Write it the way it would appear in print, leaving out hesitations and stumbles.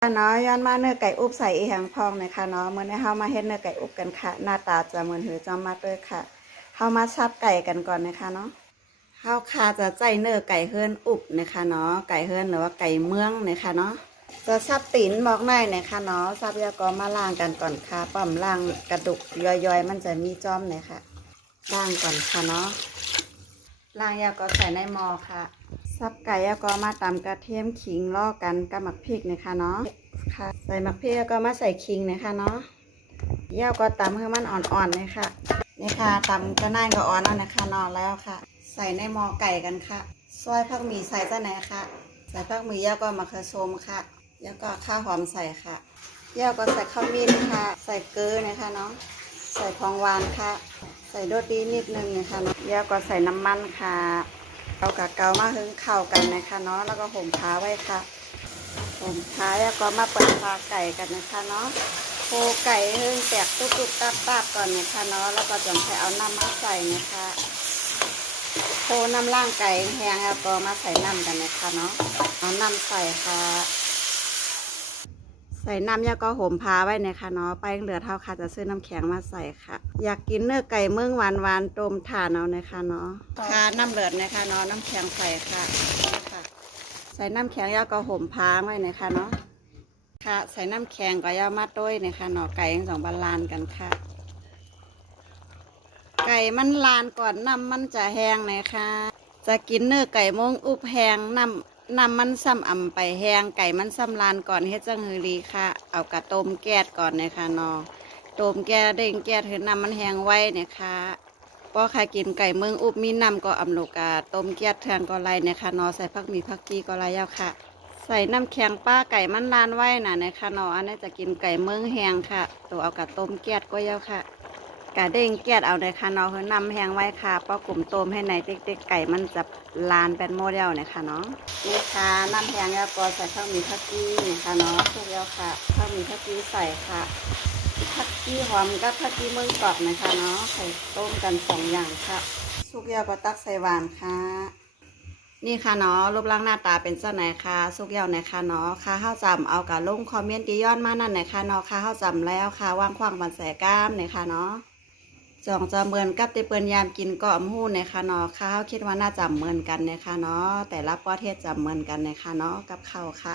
เนาะย้อนมาเนื้อไก่อุบใส่อีหยังพองนะคะเนาะมื้อนี้เฮามาเฮ็ดเนื้อไก่อุบกันค่ะหน้าตาจะเหมือนหือจอมมาด้วยค่ะเฮามาสับไก่กันก่อนนะคะเนาะเฮาค่ะจะใจเนื้อไก่เฮิรนอุบนะคะเนาะไก่เฮิรนหรือว่าไก่เมืองนะคะเนาะจะสับตีนบอกหน่อยนะคะเนาะสับแล้วก็มาล้างกันก่อนค่ะป้อมล้างกระดูกย่อยๆมันจะมีจ้อมนะคะล้างก่อนค่ะเนาะล้างแล้วก็ใส่ในหม้อค่ะสับไก่แล้วก็มาตำกระเทียมขิงล่อกันกับหมักพริกนะคะเนาะค่ะใส่หมักพริกแล้วก็มาใส่ขิงนะคะเนาะย่าก็ตำให้มันอ่อนๆเลยค่ะนี่ค่ะตำก็น่านก็อ่อนแล้วนะคะนอนแล้วค่ะใส่ในหม้อไก่กันค่ะซอยผักหมี่ใส่ซะไหนค่ะใส่ผักหมี่ย่าก็มะเขือส้มค่ะแล้วก็ข้าวหอมใส่ค่ะย่าก็ใส่ข้าวมิ้นค่ะใส่เกลือนะคะเนาะใส่ของหวานค่ะใส่โรตีนิดนึงนะคะเนาะย่าก็ใส่น้ำมันค่ะเอากะเกามาถึงเข้ากันนะคะเนาะแล้วก็ห่มผ้าไว้ค่ะห่มผ้าแล้วก็มาเปิดผ้าไก่กันนะคะเนาะโคไก่เพิ่งแตกตุ๊บๆตับๆก่อนนะคะเนาะแล้วก็จะใส่เอาน้ำมาใส่นะคะโคน้ำล่างไก่แห้งแล้วก็มาใส่น้ำกันนะคะเนาะเอาน้ำใส่ค่ะใส่น้ำแล้วก็ห่มผ้าไว้นะคะเนาะไปเหลือเท่าค่ะจะซื้อน้ำแข็งมาใส่ค่ะอยากกินเนื้อไก่เมืองหวานๆต้มถ่านเอานะคะเนาะค่ะน้ำเลือดนะคะเนาะน้ำแข็งใส่ค่ะใส่น้ำแข็งแล้วก็ห่มผ้าไว้นะคะเนาะค่ะใส่น้ำแข็งก็ย่ามาต้วยนะคะเนาะไก่ทั้งสองบาลานกันค่ะไก่มันลานก่อนน้ำมันจะแห้งนะคะจะกินเนื้อไก่มงอุบแห้งน้ำมันซ้ำอ่ำไปแห้งไก่มันซ้ำลานก่อนเฮ็ดจังฮือรีค่ะเอากระต้มแก๊สก่อนนะคะเนาะต้มแก๊สเด้งแก๊สให้น้ำมันแห้งไว้นะคะพอใครกินไก่เมืองอุบมีน้ำก็อำโลกาต้มแก๊สเทืองก็ไรนะคะเนาะใส่ผักมีผักชีก็ไรแล้วค่ะใส่น้ำแข็งป้าไก่มันลานไว้น่ะนะคะเนาะอันนี้จะกินไก่เมืองแห้งค่ะตัวเอากระต้มแก๊สก็แล้วค่ะกะเด้งแก๊สเอาในคะเนาะเพื่อนำแห้งไว้ค่ะป้ากลุ่มต้มให้ในเด็กๆไก่มันจะลานเป็นโมเดลนะคะเนาะนี่ค่ะน้ำแห้งแล้วก็ใส่ข้าวมีผักชีนะคะเนาะทุกแล้วค่ะข้าวมีผักชีใส่ค่ะผักชีหอมกับผักชีเมืองกรอบนะคะเนาะใส่ต้มกัน2 อย่างค่ะสุกแล้วก็ตักใส่หวานค่ะนี่ค่ะเนาะรูปร่างหน้าตาเป็นเจ้าไหนคะสุกยาวไหนคะเนาะค่ะข้าวจำเอากะลงคอมเมนต์ที่ย้อนมานั่นไหนคะเนาะค่ะข้าวจำแล้วค่ะว่างขวางบันแสก้ามไหนคะเนาะจ่องจะเหมือนกับที่เปิ้นยามกินก็อมหู้นะคะเนาะค่ะเขาคิดว่าน่าจะเหมือนกันนะคะเนาะแต่ละประเทศจะเหมือนกันนะคะเนาะกับข้าวค่ะ